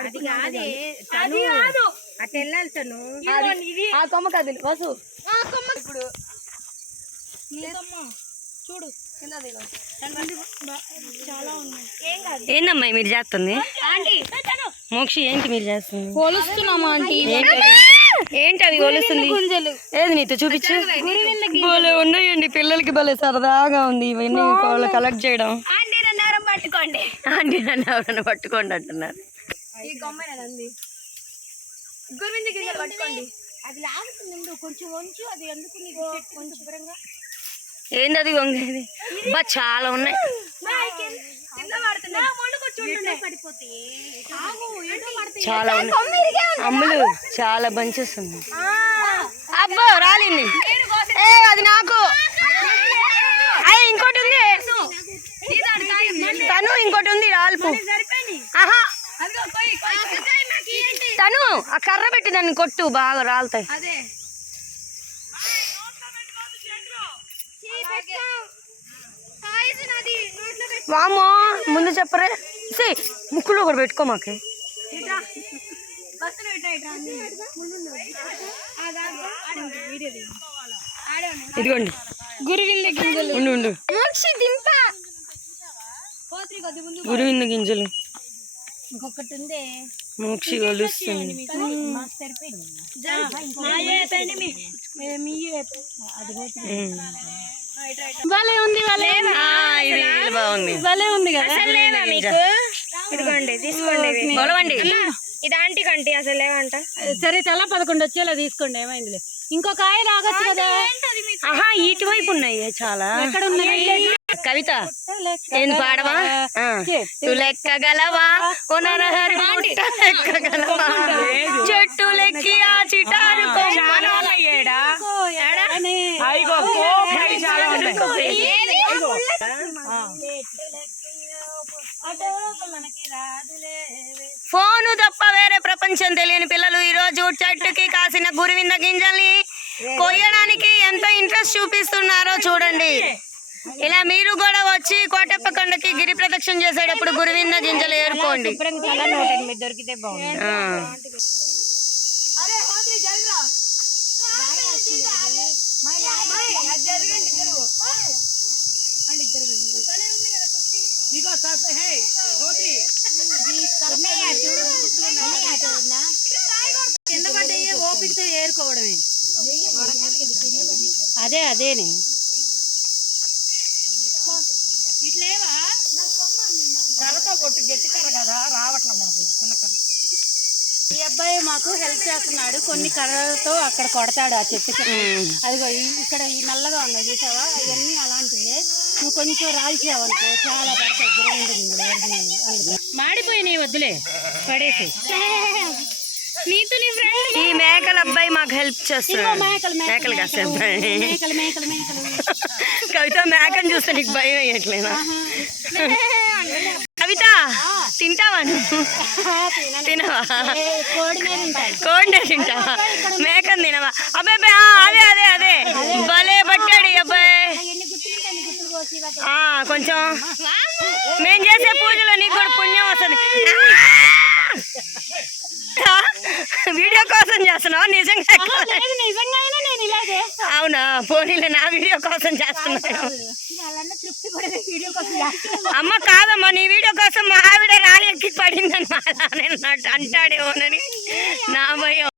అది కాదే. తను అటు వెళ్ళాలి తను. ఆ కొమ్మ కదిలి వసు. ఇప్పుడు చూడు. ఏందమ్మాయి మీరు చేస్తుంది? మోక్షి ఏంటి మీరు చేస్తుంది? కొలుస్తున్నామా ఆంటీ? ఏంటి? ఏంటి? అవి కొలుస్తుంది? ఏది నీతో చూపించు? భలే ఉన్నాయండి పిల్లలకి భలే సరదాగా ఉంది ఇవన్నీ వాళ్ళు కలెక్ట్ చేయడం. ఆంటీ నన్ను పట్టుకోండి అంటున్నారు. ఈ గింజలు పట్టుకోండి. అది లాగుతుంది కొంచెం వంచు అది ఎందుకు కొంచెం శుభ్రంగా. ఏంది అది వంగేది బా చాలా ఉన్నాయి. చాలా ఉన్నాయి. అమ్ములు చాలా బంచెస్ ఉంది అబ్బో రాలింది ఏ అది నాకు. అయ్యి ఇంకోటి ఉంది. తను ఇంకోటి ఉంది రాల్పు. తను ఆ కర్ర పెట్టి దాన్ని కొట్టు బాగా రాలుతాయి. అదే. వామో ముందు చెప్పరే. సే ముక్కులో ఒకటి పెట్టుకో మాకే. ఇదిగోండి. గురివింద గింజలు. ఉండు ఉండు. మోక్షి దింప. పోత్రి కొద్ది ముందు గురువింద గింజలు. ఇంకొకటి ఉంది? మోక్షి కొలుస్తుంది. భలే ఉంది ఇది ఇది బాగుంది. భలే ఉంది కదా? లేవా మీకు? ఇదిగోండి తీసుకోండి ఇవి. కొలవండి ఇది ఆంటీ కంటి అసలు లేవంట. సరే తెల్ల పదకొండు వచ్చేలా తీసుకోండి ఏమైందిలే. ఇంకో కాయ రాగొచ్చు కదా? ఆహా ఇటువైపు ఉన్నాయి చాలా. ఎక్కడ ఉన్నాయి? కవిత ఏంది పాడవా. చెట్టు లెక్కగలవా ఓ నరహరి పుట్ట లెక్కగలవా చెట్టు లెక్కి ఆ చిటారు ఫోను తప్ప వేరే ప్రపంచం తెలియని పిల్లలు ఈ రోజు చెట్టుకి కాసిన గురివింద గింజల్ని కొయ్యడానికి ఎంత ఇంట్రెస్ట్ చూపిస్తున్నారో చూడండి. ఇలా మీరు కూడా వచ్చి కోటప్పకొండకి గిరి ప్రదక్షిణ చేసేటప్పుడు గురువింద గింజలు ఏరుకోండి. దొరికితే కింద పడ్డ ఓపికతో ఏరుకోవడమే. అదే అదేనే. ఈ అబ్బాయి మాకు హెల్ప్ చేస్తున్నాడు కొన్ని కర్రలతో అక్కడ కొడతాడు ఆ చెట్టుకి ఉమ్. అదిగో ఇక్కడ ఈ నల్లగా ఉన్నాయి చూసావా? ఇవన్నీ అలాంటివే. నువ్వు కొంచెం రాల్చావనుకో చాలా పడతాయి మాడిపోయినాయి వద్దులే పడేసి నీతో నీ ఫ్రెండ్ ఈ మేకల అబ్బాయి మాకు హెల్ప్ చేస్తున్నాడు మేకలు మేకలు కాసే అబ్బాయి కవిత మేకని చూస్తే నీకు భయం వేయట్లేదా? కవిత తింటావా నువ్వు? తినవా? కోడినే తింటావా? మేకని తినవా? అబ్బాయి అదే అదే అదే. భలే పట్టాడు అబ్బాయి. కొంచెం. మేం చేసే పూజలో నీకు కూడా పుణ్యం వస్తుంది! వీడియో కోసం చేస్తున్నావా? నిజంగా అవునా? పోనీలే నా వీడియో కోసం చేస్తున్నాను. చేస్తున్నాను. అమ్మ కాదమ్మా నీ వీడియో కోసం మా ఆవిడ రాలి ఎక్కి పడిందని మా అంటాడేమోనని. నా భయం.